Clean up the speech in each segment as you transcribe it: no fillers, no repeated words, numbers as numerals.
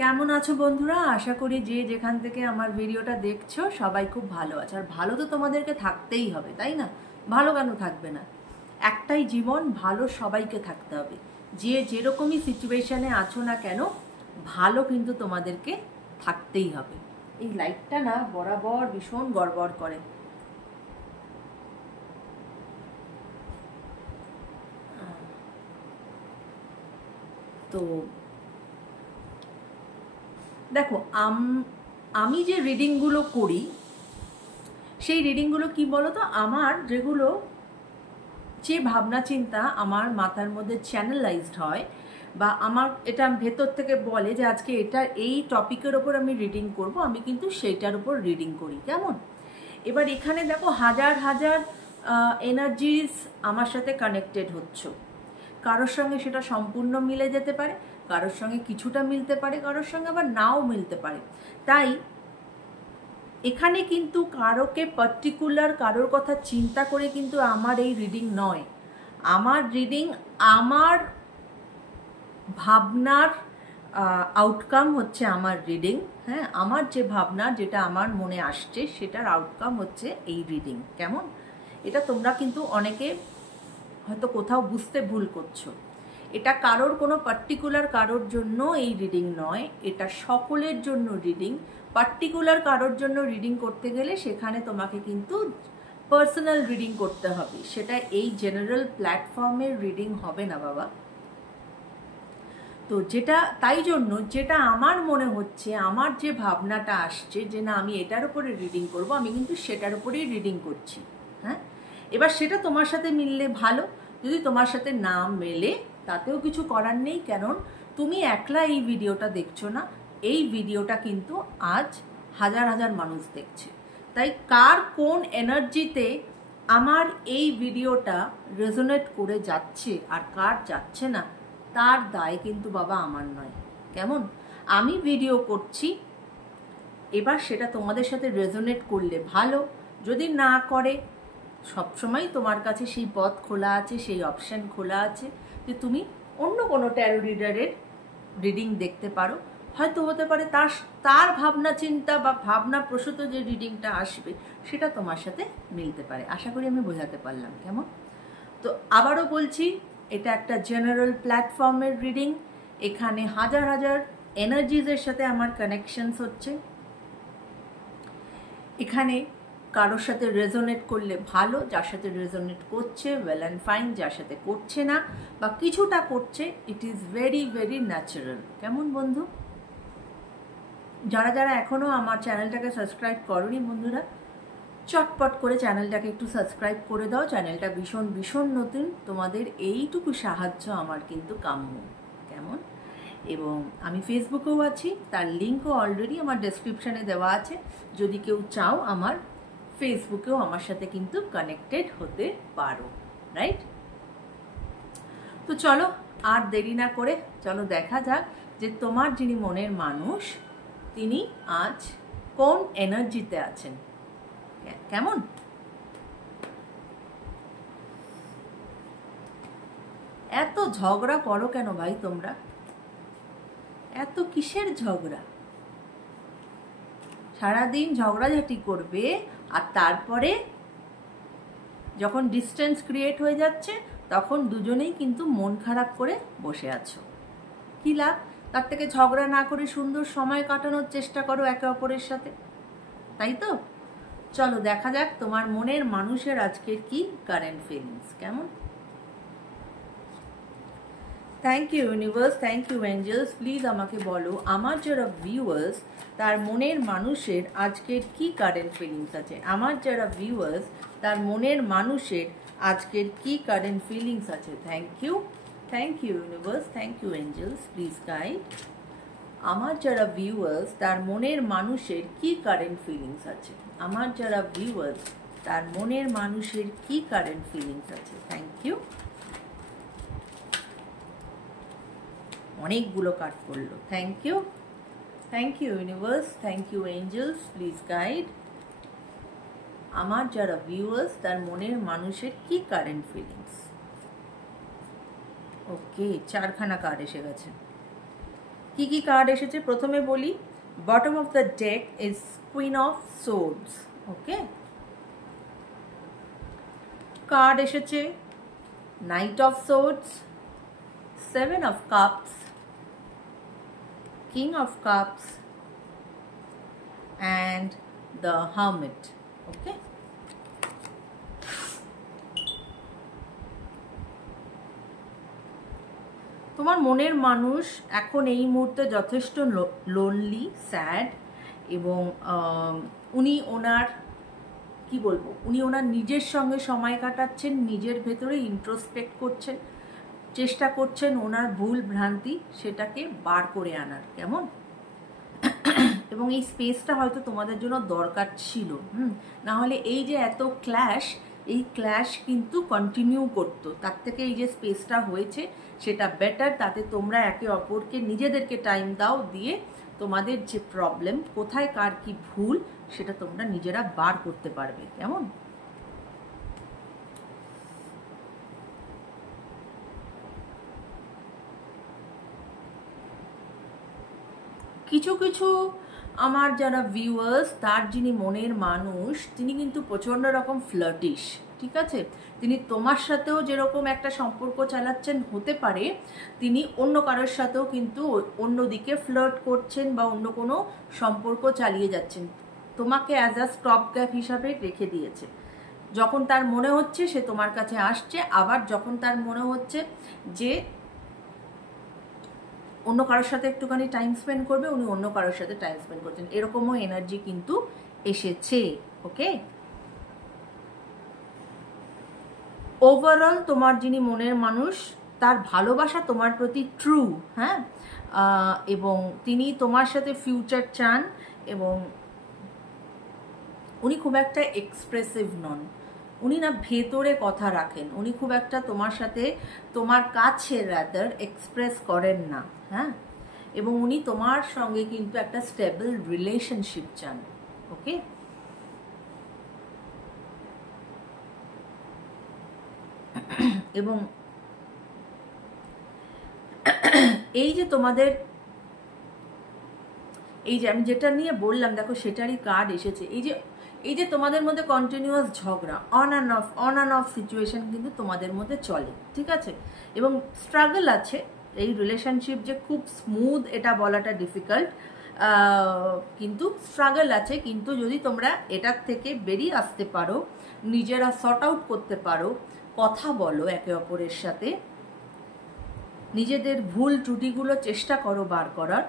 কেমন আছো বন্ধুরা? আশা করি যে যেখান থেকে আমার ভিডিওটা দেখছো সবাই খুব ভালো আছে। আর ভালো তো তোমাদেরকে থাকতেই হবে, তাই না? ভালো কেন থাকবে না? একটাই জীবন, ভালো সবাইকে থাকতে হবে। যে যেরকমই সিচুয়েশনে আছো না কেন, ভালো কিন্তু তোমাদেরকে থাকতেই হবে। এই লাইটটা না বরাবর ভীষণ গড়বড় করে। তো দেখো, আমি যে রিডিংগুলো করি সেই রিডিংগুলো কি বলো তো, আমার যেগুলো যে ভাবনা চিন্তা আমার মাথার মধ্যে চ্যানেলাইজড হয়, বা আমার এটা ভেতর থেকে বলে যে আজকে এটা এই টপিকের ওপর আমি রিডিং করব, আমি কিন্তু সেইটার উপর রিডিং করি। কেমন? এবার এখানে দেখো হাজার হাজার এনার্জিস আমার সাথে কানেক্টেড হচ্ছে। কারোর সঙ্গে সেটা সম্পূর্ণ মিলে যেতে পারে, কারোর সঙ্গে কিছুটা মিলতে পারে, কারোর সঙ্গে আবার নাও মিলতে পারে। তাই এখানে কিন্তু কারোকে পার্টিকুলার কারোর কথা চিন্তা করে কিন্তু আমার এই রিডিং নয়। আমার রিডিং আমার ভাবনার আউটকাম হচ্ছে আমার রিডিং। হ্যাঁ, আমার যে ভাবনা, যেটা আমার মনে আসছে, সেটার আউটকাম হচ্ছে এই রিডিং। কেমন? এটা তোমরা কিন্তু অনেকে হয়তো কোথাও বুঝতে ভুল করছো। এটা কারোর কোনো পার্টিকুলার কারোর জন্য এই রিডিং নয়, এটা সকলের জন্য রিডিং। পার্টিকুলার কারোর জন্য রিডিং করতে গেলে সেখানে তোমাকে কিন্তু পার্সোনাল রিডিং করতে হবে, সেটা এই জেনারেল প্ল্যাটফর্মের রিডিং হবে না বাবা। তো তাই জন্য যেটা আমার মনে হচ্ছে, আমার যে ভাবনাটা আসছে যে না আমি এটার উপরে রিডিং করব, আমি কিন্তু সেটার উপরেই রিডিং করছি। হ্যাঁ, এবার সেটা তোমার সাথে মিললে ভালো, যদি তোমার সাথে না মেলে তাতেও কিছু করার নেই। কারণ তুমি একলা এই ভিডিওটা দেখছো না, এই ভিডিওটা কিন্তু আজ হাজার হাজার মানুষ দেখছে। তাই কার কোন এনার্জিতে আমার এই ভিডিওটা রেজোনেট করে যাচ্ছে আর কার যাচ্ছে না, তার দায় কিন্তু বাবা আমার নয়। কেমন? আমি ভিডিও করছি, এবার সেটা তোমাদের সাথে রেজোনেট করলে ভালো, যদি না করে সবসময় তোমার কাছে সেই পথ খোলা আছে, সেই অপশান খোলা আছে যে তুমি অন্য কোনো ট্যারো রিডারের রিডিং দেখতে পারো। হয়তো হতে পারে তার ভাবনা চিন্তা বা ভাবনা প্রসূত যে রিডিংটা আসবে সেটা তোমার সাথে মিলতে পারে। আশা করি আমি বোঝাতে পারলাম। কেমন? তো আবারও বলছি, এটা একটা জেনারেল প্ল্যাটফর্মের রিডিং। এখানে হাজার হাজার এনার্জিজের সাথে আমার কানেকশনস হচ্ছে। এখানে কারোর সাথে রেজোনেট করলে ভালো, যার সাথে রেজোনেট করছে ওয়েল অ্যান্ড ফাইন, যার সাথে করছে না বা কিছুটা করছে, it is very very natural. কেমন বন্ধু? যারা যারা এখনও আমার চ্যানেলটাকে সাবস্ক্রাইব করোনি বন্ধুরা, চটপট করে চ্যানেলটাকে একটু সাবস্ক্রাইব করে দাও। চ্যানেলটা ভীষণ ভীষণ নতুন, তোমাদের এইটুকু সাহায্য আমার কিন্তু কাম্য। কেমন? এবং আমি ফেসবুকেও আছি, তার লিঙ্কও অলরেডি আমার ডেসক্রিপশানে দেওয়া আছে। যদি কেউ চাও আমার ফেসবুকেও আমার সাথে কিন্তু কানেক্টেড হতে পারো, রাইট? তো চলো আর দেরি না করে চলো দেখা যাক যে তোমার যিনি মনের মানুষ তিনি আজ কোন এনার্জিতে আছেন। কেমন? এত ঝগড়া করো কেন ভাই তোমরা? এত কিসের ঝগড়া? সারাদিন ঝগড়াঝাটি করবে আর তারপরে যখন ডিস্টেন্স ক্রিয়েট হয়ে যাচ্ছে তখন দুজনেই কিন্তু মন খারাপ করে বসে আছো। কি লাভ? তার থেকে ঝগড়া না করে সুন্দর সময় কাটানোর চেষ্টা করো একে অপরের সাথে, তাই তো? চলো দেখা যাক তোমার মনের মানুষের আজকের কি কারেন্ট ফিলিংস। কেমন? Thank you universe, thank you angels. Please আমাকে বলো আমার যারা ভিউয়ার্স তার মনের মানুষের আজকের কি কারেন্ট ফিলিংস আছে। আমার যারা ভিউয়ার্স তার মনের মানুষের আজকের কি কারেন্ট ফিলিংস আছে। Thank you universe, thank you angels, please guide. আমার যারা ভিউয়ার্স তার মনের মানুষের কি কারেন্ট ফিলিংস আছে। আমার যারা ভিউয়ার্স তার মনের মানুষের কি কারেন্ট ফিলিংস আছে। Thank you. অনেকগুলো কার্ড পড়লো। Thank you universe, thank you angels, please guide. আমার যারা ভিউয়ার্স তার মনের মানুষের কি কারেন্ট ফিলিংস। ওকে, 4খানা কার্ড এসে গেছে। কি কি কার্ড এসেছে প্রথমে বলি। Bottom of the deck is queen of swords. Okay, card এসেছে knight of swords, seven of cups, king of cups and the hermit. Okay, তোমার মনের মানুষ এখন এই মুহূর্তে যথেষ্ট লোনলি, স্যাড, এবং উনি ওনার কি বলবো, উনি ওনার নিজের সঙ্গে সময় কাটাচ্ছেন, নিজের ভেতরে ইন্ট্রোস্পেক্ট করছেন, চেষ্টা করছেন ওনার ভুল ভ্রান্তি সেটাকে বার করে আনার। কেমন? এবং এই স্পেসটা হয়তো তোমাদের জন্য দরকার ছিল। না হলে এই যে এত ক্ল্যাশ, এই ক্ল্যাশ কিন্তু কন্টিনিউ করতো। তার থেকে এই যে স্পেসটা হয়েছে সেটা বেটার। তাতে তোমরা একে অপরকে নিজেদেরকে টাইম দাও, দিয়ে তোমাদের যে প্রবলেম, কোথায় কার কি ভুল, সেটা তোমরা নিজেরা বার করতে পারবে। কেমন? কিছু কিছু আমার যারা ভিউয়ার্স, তার যিনি মনের মানুষ, তিনি কিন্তু প্রচণ্ড রকম ফ্লার্টিশ। ঠিক আছে, তিনি তোমার সাথেও যেরকম একটা সম্পর্ক চালাচ্ছেন, হতে পারে তিনি অন্য কারোর সাথেও কিন্তু অন্যদিকে ফ্লার্ট করছেন বা অন্য কোনো সম্পর্ক চালিয়ে যাচ্ছেন। তোমাকে অ্যাজ আ স্টপ গ্যাপ হিসাবে রেখে দিয়েছে। যখন তার মনে হচ্ছে সে তোমার কাছে আসছে, আবার যখন তার মনে হচ্ছে যে অন্য কারোর সাথে একটুখানি টাইম স্পেন্ড করবে, উনি অন্য কারোর সাথে টাইম স্পেন্ড করছেন। এরকমও এনার্জি কিন্তু এসেছে। ওকে, ওভারঅল তোমার যিনি মনের মানুষ, তার ভালোবাসা তোমার প্রতি ট্রু। হ্যাঁ, এবং তিনি তোমার সাথে ফিউচার চান, এবং উনি খুব একটা এক্সপ্রেসিভ নন। উনি না ভেতরে কথা রাখেন, উনি খুব একটা তোমার সাথে, তোমার কাছে রাদার এক্সপ্রেস করেন না। হ্যাঁ, এবং উনি তোমার সঙ্গে কিন্তু একটা স্টেবল রিলেশনশিপ চান। ওকে, এবং এই যে তোমাদের, এই যে আমি যেটা নিয়ে বললাম, দেখো সেটারই কার্ড এসেছে। এই যে তোমাদের মধ্যে কন্টিনিউয়াস ঝগড়া, অন অ্যান্ড অফ সিচুয়েশন কিন্তু তোমাদের মধ্যে চলে। ঠিক আছে, এবং স্ট্রাগল আছে। এই রিলেশনশিপ যে খুব স্মুথ এটা বলাটা ডিফিকাল্ট, কিন্তু স্ট্রাগল আছে। কিন্তু যদি তোমরা এটার থেকে বেরিয়ে আসতে পারো, নিজেরা সর্ট আউট করতে পারো, কথা বলো একে অপরের সাথে, নিজেদের ভুল ত্রুটিগুলো চেষ্টা করো বার করার,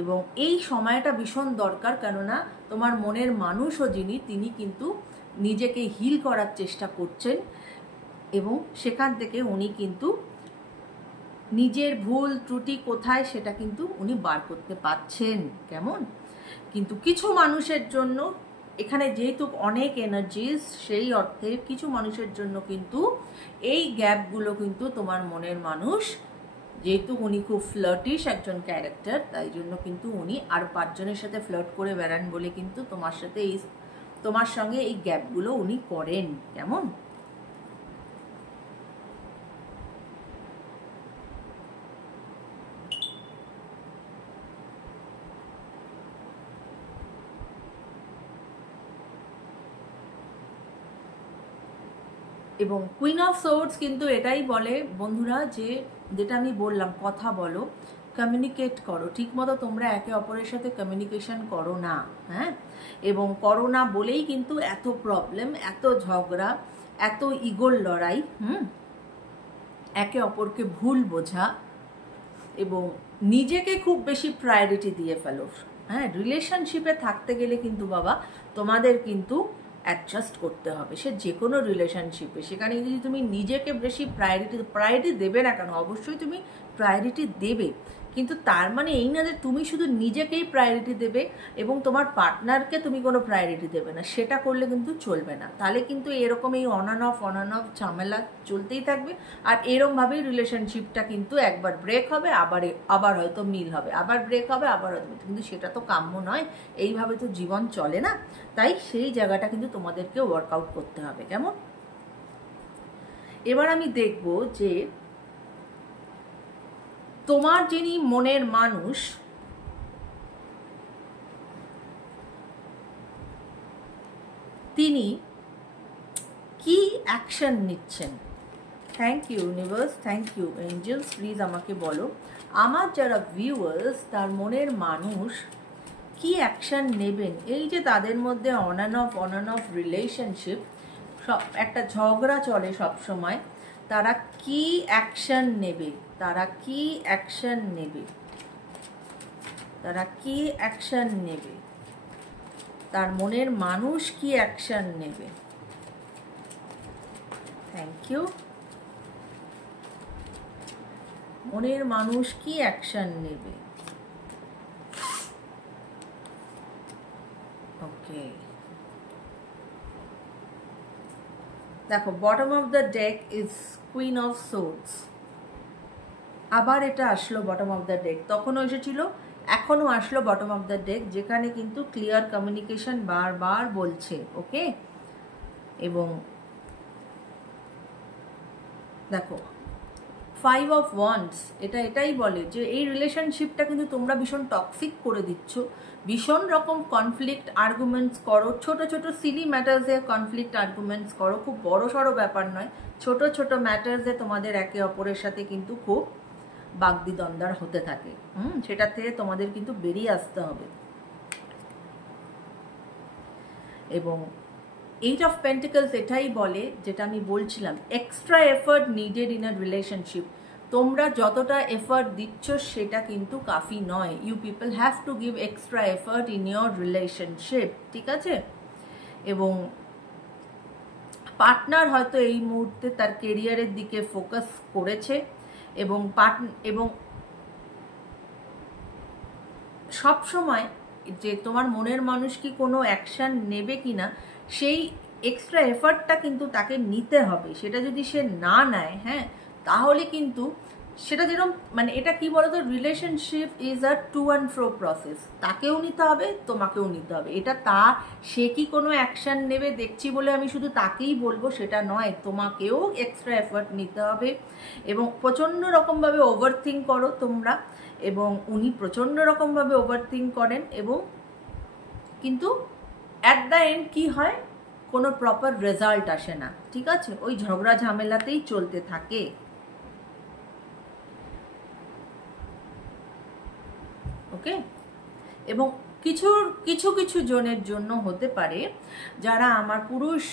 এবং এই সময়টা ভীষণ দরকার। কেননা তোমার মনের মানুষও যিনি, তিনি কিন্তু নিজেকে হিল করার চেষ্টা করছেন, এবং সেখান থেকে উনি কিন্তু নিজের ভুল ত্রুটি কোথায় সেটা কিন্তু উনি বার করতে পারছেন। কেমন? কিন্তু কিছু মানুষের জন্য এখানে যেহেতু অনেক এনার্জিস, সেই অর্থে কিছু মানুষের জন্য কিন্তু এই গ্যাপগুলো কিন্তু তোমার মনের মানুষ, যেহেতু উনি খুব ফ্লার্টিশ একজন ক্যারেক্টার, তাই জন্য কিন্তু উনি আর 5 জনের সাথে ফ্লার্ট করে বেড়ান বলে কিন্তু তোমার সঙ্গে এই গ্যাপগুলো উনি করেন। কেমন? এবং কুইন অফ সোর্ডস কিন্তু এটাই বলে বন্ধুরা, যেটা আমি বললাম, কথা বলো, কমিউনিকেট করো ঠিকমতো। তোমরা একে অপরের সাথে কমিউনিকেশন করো না। হ্যাঁ, এবং করো না বলেই কিন্তু এত প্রবলেম, এত ঝগড়া, এত ইগোর লড়াই। একে অপরকে ভুল বোঝা, এবং নিজেকে খুব বেশি প্রায়োরিটি দিয়ে ফেলো। হ্যাঁ, রিলেশনশিপে থাকতে গেলে কিন্তু বাবা তোমাদের কিন্তু অ্যাডজাস্ট করতে হবে। সে যে কোনো রিলেশনশিপে, সেখানে যদি তুমি নিজেকে বেশি প্রায়োরিটি দেবে না কেন, অবশ্যই তুমি প্রায়োরিটি দেবে, কিন্তু তার মানে এই না যে তুমি শুধু নিজেকেই প্রায়োরিটি দেবে এবং তোমার পার্টনারকে তুমি কোনো প্রায়োরিটি দেবে না। সেটা করলে কিন্তু চলবে না। তাহলে কিন্তু এরকম এই অন অ্যান্ড অফ ঝামেলা চলতেই থাকবে। আর এরকমভাবেই রিলেশনশিপটা কিন্তু একবার ব্রেক হবে, আবার হয়তো মিল হবে, আবার ব্রেক হবে, আবার হয়তো, কিন্তু সেটা তো কাম্য নয়। এইভাবে তো জীবন চলে না। তাই সেই জায়গাটা কিন্তু তোমাদেরকে ওয়ার্কআউট করতে হবে। কেমন? এবার আমি দেখব যে তোমার যিনি মনের মানুষ তিনি কি অ্যাকশন নিচ্ছেন। Thank you universe, thank you angels, please আমাকে বলো আমার যারা ভিউয়ার্স তার মনের মানুষ কি অ্যাকশন নেবেন। এই যে তাদের মধ্যে অন অ্যান্ড অফ রিলেশনশিপ, সব একটা ঝগড়া চলে সব সময়, তারা কি অ্যাকশন নেবে, তারা কি অ্যাকশন নেবে, তারা কি অ্যাকশন নেবে, তার মনের মানুষ কি অ্যাকশন নেবে। Thank you. মনের মানুষ কি অ্যাকশন নেবে। ওকে, দেখো bottom of the deck is queen of swords. আবার এটা আসলো বটম অফ দ্য ডেক, তখনও এসেছিল, এখনো আসলো বটম অফ দ্য ডেক, যেখানে কিন্তু ক্লিয়ার কমিউনিকেশন বারবার বলছে। ওকে, এবং দেখো 5 অফ ওয়ান্ডস এটাই বলে যে এই রিলেশনশিপটা কিন্তু তোমরা ভীষণ টক্সিক করে দিচ্ছ, ভীষণ রকম কনফ্লিক্ট আর্গুমেন্টস করো, ছোট ছোট সিলি ম্যাটার্সে কনফ্লিক্ট আর্গুমেন্টস করো, খুব বড় সড়ো ব্যাপার নয়, ছোট ছোট ম্যাটার্সে তোমাদের একে অপরের সাথে কিন্তু খুব বাগবিতণ্ডা হতে থাকে। সেটা থেকে তোমাদের কিন্তু বেরিয়ে আসতে হবে। এবং 8 অফ পেন্টিকলস এটাই বলে, যেটা আমি বলছিলাম, extra effort needed in a relationship. তোমরা যতটা এফার্ট দিচ্ছ সেটা কিন্তু কাফি নয়। You people have to give extra effort in your relationship, ঠিক আছে। এবং পার্টনার হয়তো এই মুহূর্তে তার কেরিয়ারের দিকে ফোকাস করেছে, এবং সব সময় যে তোমার মনের মানুষ কি কোনো অ্যাকশন নেবে কিনা সেই এক্সট্রা এফার্টটা কিন্তু তাকে নিতে হবে। সেটা যদি সে না নেয়, হ্যাঁ, তাহলে কিন্তু সেটা যেরকম, মানে এটা কি বলতো, relationship is a to and fro process, তাকেও নিতে হবে তোমাকেও নিতে হবে। এটা সে কি কোনো অ্যাকশন নেবে দেখছি বলে আমি শুধু তাকেই বলবো সেটা নয়, তোমাকেও এক্সট্রা এফার্ট নিতে হবে। এবং প্রচণ্ড রকমভাবে ওভারথিঙ্ক করো তোমরা, এবং উনি প্রচণ্ড রকমভাবে ওভারথিঙ্ক করেন, এবং কিন্তু অ্যাট দ্য এন্ড কি হয়, কোনো প্রপার রেজাল্ট আসে না, ঠিক আছে, ওই ঝগড়া ঝামেলাতেই চলতে থাকে। ওকে, এবং কিছু জনের জন্য হতে পারে, যারা আমার পুরুষ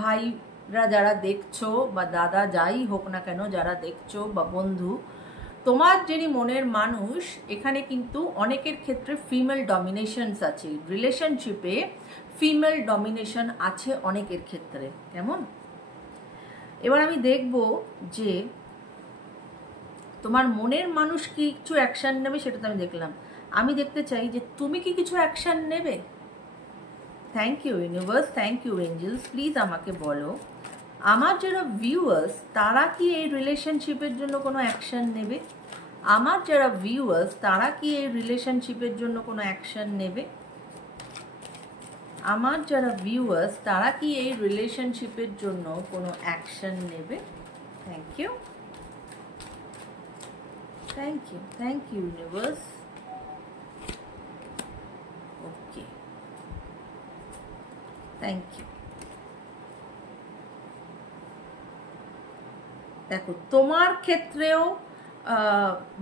ভাইরা যারা দেখছো, বা দাদা যাই হোক না কেন যারা দেখছো, বা বন্ধু, তোমার যিনি মনের মানুষ, এখানে কিন্তু অনেকের ক্ষেত্রে ফিমেল ডমিনেশনস আছে রিলেশনশিপে, ফিমেল ডমিনেশন আছে অনেকের ক্ষেত্রে। কেমন, এবার আমি দেখব যে তোমার মনের মানুষ কি কিছু অ্যাকশন নেবে, সেটা তো আমি দেখলাম। আমি দেখতে চাই যে তুমি কি কিছু অ্যাকশন নেবে। Thank you universe, thank you angels, please আমাকে বলো আমার যারা ভিউয়ার্স তারা কি এই রিলেশনশিপের জন্য কোনো অ্যাকশন নেবে। আমার যারা ভিউয়ার্স তারা কি এই রিলেশনশিপের জন্য কোনো অ্যাকশন নেবে। আমার যারা ভিউয়ার্স তারা কি এই রিলেশনশিপের জন্য কোনো অ্যাকশন নেবে। Thank you, thank you, thank you universe. Okay, thank you. দেখো তোমার ক্ষেত্রেও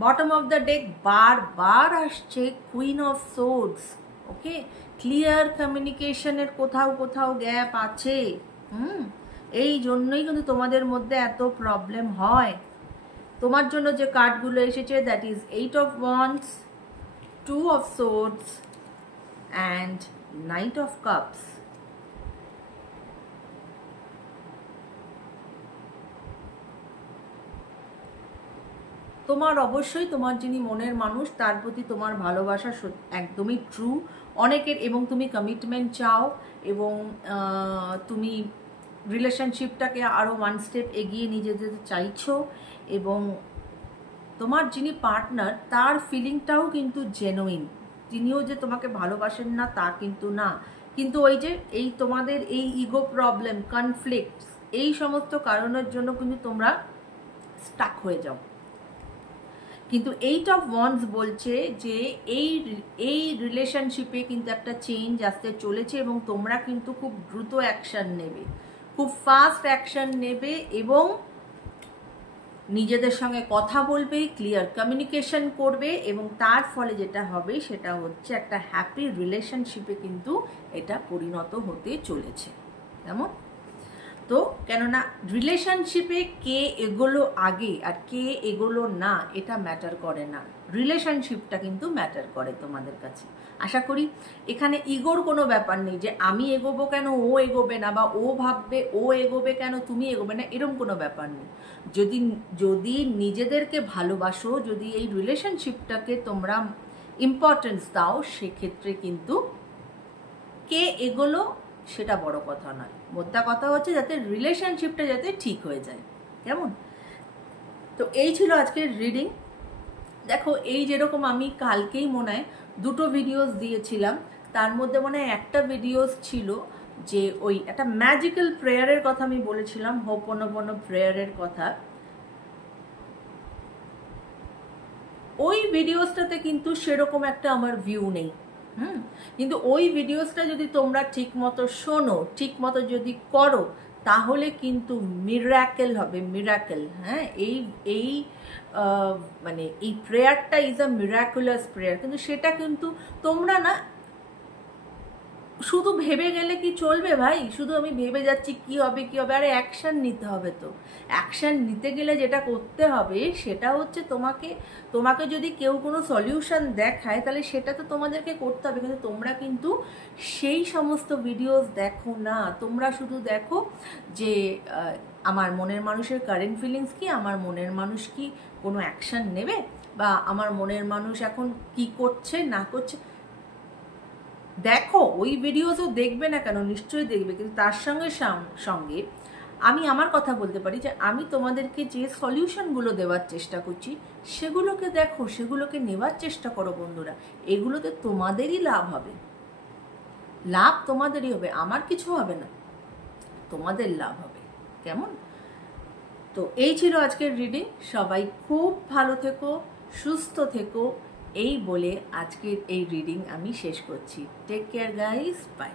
বটম অফ দ্য ডেক বারবার আসছে queen of swords. Okay, clear কমিউনিকেশনের কোথাও গ্যাপ আছে। এই জন্যই কিন্তু তোমাদের মধ্যে এত প্রবলেম হয়। তোমার জন্য যে কার্ডগুলো এসেছে, that is 8 of wands, 2 of swords and night of cups. তোমার অবশ্যই তোমার যিনি মনের মানুষ তার প্রতি তোমার ভালোবাসা একদমই ট্রু অনেকের, এবং তুমি কমিটমেন্ট চাও, এবং তুমি রিলেশনশিপটাকে আরও 1 স্টেপ এগিয়ে নিয়ে যেতে চাইছো, এবং তোমার যিনি পার্টনার তার ফিলিংটাও কিন্তু জেনুইন। তিনিও যে তোমাকে ভালোবাসেন না তা কিন্তু না, কিন্তু ওই যে এই তোমাদের এই ইগো প্রবলেম, কনফ্লিক্ট, এই সমস্ত কারণের জন্য কিন্তু তোমরা স্টাক হয়ে যাও। কিন্তু 8 অফ ওয়ান্ডস বলছে যে এই রিলেশনশিপে কিন্তু একটা চেঞ্জ আসতে চলেছে এবং তোমরা কিন্তু খুব দ্রুত অ্যাকশন নেবে, খুব ফাস্ট অ্যাকশন নেবে এবং নিজেদের সঙ্গে কথা বলবে, ক্লিয়ার কমিউনিকেশন করবে এবং তার ফলে যেটা হবে সেটা হচ্ছে একটা হ্যাপি রিলেশনশিপে কিন্তু এটা পরিণত হতে চলেছে। কেমন? তো কেননা রিলেশনশিপে কে এগোলো আগে আর কে এগোলো না এটা ম্যাটার করে না, রিলেশনশিপটা কিন্তু ম্যাটার করে তোমাদের কাছে। আশা করি এখানে ইগোর কোনো ব্যাপার নেই যে আমি এগোবো কেন ও এগোবে না, বা ও ভাববে ও এগোবে কেন তুমি এগোবে না, এরকম কোনো ব্যাপার নেই। যদি নিজেদেরকে ভালোবাসো, যদি এই রিলেশনশিপটাকে তোমরা ইম্পর্টেন্স দাও, সেক্ষেত্রে কিন্তু কে এগোলো সেটা বড় কথা নয়, মোদ্দা কথা হচ্ছে যাতে রিলেশনশিপটা যাতে ঠিক হয়ে যায়। কেমন? তো এই ছিল আজকের রিডিং। দেখো, এই যেরকম আমি কালকেই মনে হয় 2টো ভিডিওস দিয়েছিলাম, তার মধ্যে মনে হয় একটা ভিডিওস ছিল যে ওই একটা ম্যাজিক্যাল প্রেয়ারের কথা আমি বলেছিলাম, হোপোনোপোনো প্রেয়ারের কথা। ওই ভিডিওসটাতে কিন্তু সেরকম একটা আমার ভিউ নেই। কিন্তু ওই ভিডিওসটা যদি তোমরা ঠিক মতো শোনো, ঠিক মতো যদি করো, তাহলে কিন্তু মিরাকেল হবে, মিরাকেল। হ্যাঁ, এই মানে এই প্রেয়ারটা ইজ আ মিরাকুলাস প্রেয়ার। কিন্তু সেটা কিন্তু তোমরা না শুধু ভেবে গেলে কি চলবে ভাই? শুধু আমি ভেবে যাচ্ছি কি হবে কি হবে, আরে অ্যাকশন নিতে হবে। তো অ্যাকশন নিতে গেলে যেটা করতে হবে সেটা হচ্ছে তোমাকে যদি কেউ কোনো সলিউশন দেখায় তাহলে সেটা তো তোমাদেরকে করতে হবে। কিন্তু তোমরা কিন্তু সেই সমস্ত ভিডিওস দেখো না, তোমরা শুধু দেখো যে আমার মনের মানুষের কারেন্ট ফিলিংস কি, আমার মনের মানুষ কি কোনো অ্যাকশন নেবে, বা আমার মনের মানুষ এখন কি করছে না করছে। দেখো, ওই ভিডিওসও দেখবে না কেন, নিশ্চয়ই দেখবে, কিন্তু তার সঙ্গে আমি আমার কথা বলতে পারি যে আমি তোমাদেরকে যে সলিউশনগুলো দেওয়ার চেষ্টা করছি সেগুলোকে দেখো, সেগুলোকে নেওয়ার চেষ্টা করো বন্ধুরা। এগুলোতে তোমাদেরই লাভ হবে, লাভ তোমাদেরই হবে, আমার কিছু হবে না, তোমাদের লাভ হবে। কেমন? তো এই ছিল আজকের রিডিং। সবাই খুব ভালো থেকো, সুস্থ থেকো, এই বলে আজকের এই রিডিং আমি শেষ করছি। Take care guys, by.